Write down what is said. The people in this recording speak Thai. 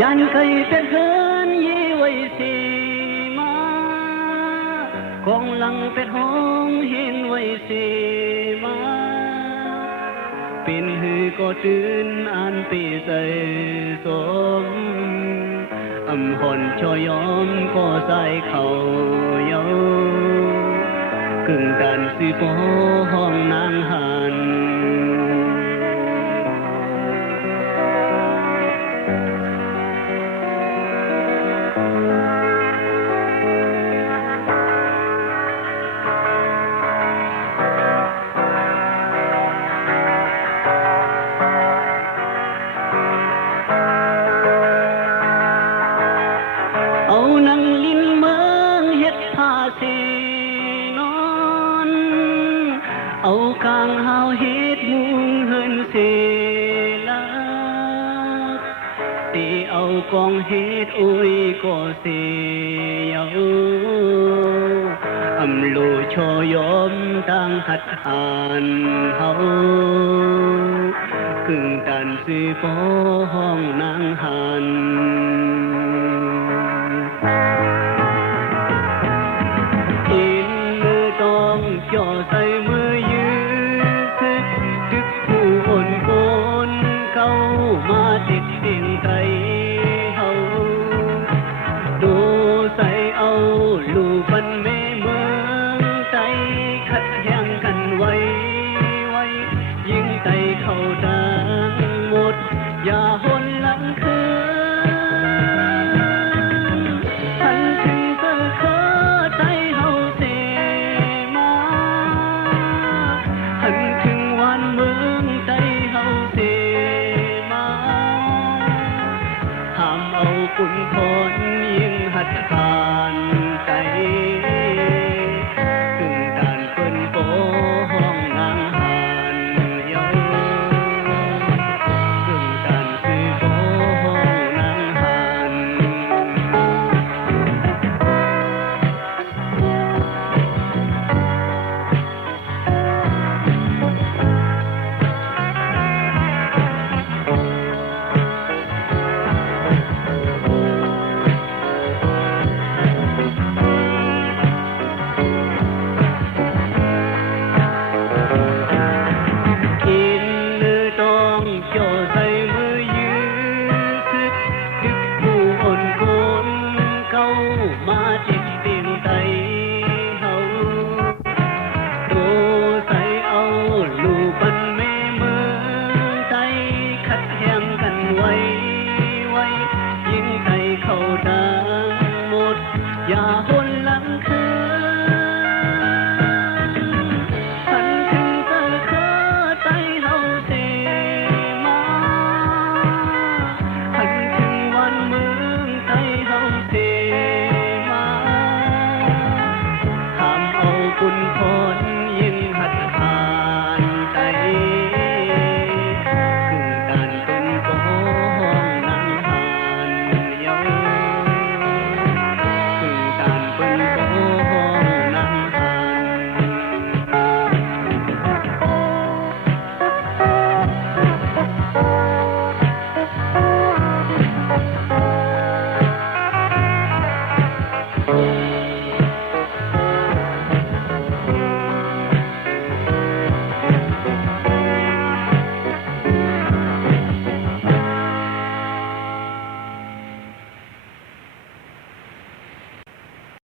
ยันเคยเป็นเฮือนยี่ไว้สีมาคงหลังเป็นห้องเห็นไว้สีมาเป็นหือก็ตื่นอันปีใส่สมอำหอนชอยอมก็ใส่เขาเยากึ่งดันสิปอห้องนางหันเอานังลินเมืองเฮ็ดผ้าสีนอนเอากางหาวเฮ็ดมุงเฮินเสลาตีเอากองเฮ็ดอุ้ยก็เสียอำโลชอยอมตั้งหัดหานเฮากึ่งตันสิปอห้องนางหันอินมือต้องจ่อใส่มือยืดดึกผู้อ่อนโกนเข้ามาติดดินไทยเฮาดูใส่เอาลูกปันแม่เมืองใจขัดแย้งกันไว้ยิงใจเข้าดังหมดอย่าหนหลังคืนทันถึงเธอขอใจเฮาเสมาทันถึงวันเมืองใจเฮาเสมาห้ามเอาคุณพรยิ่งหัดหา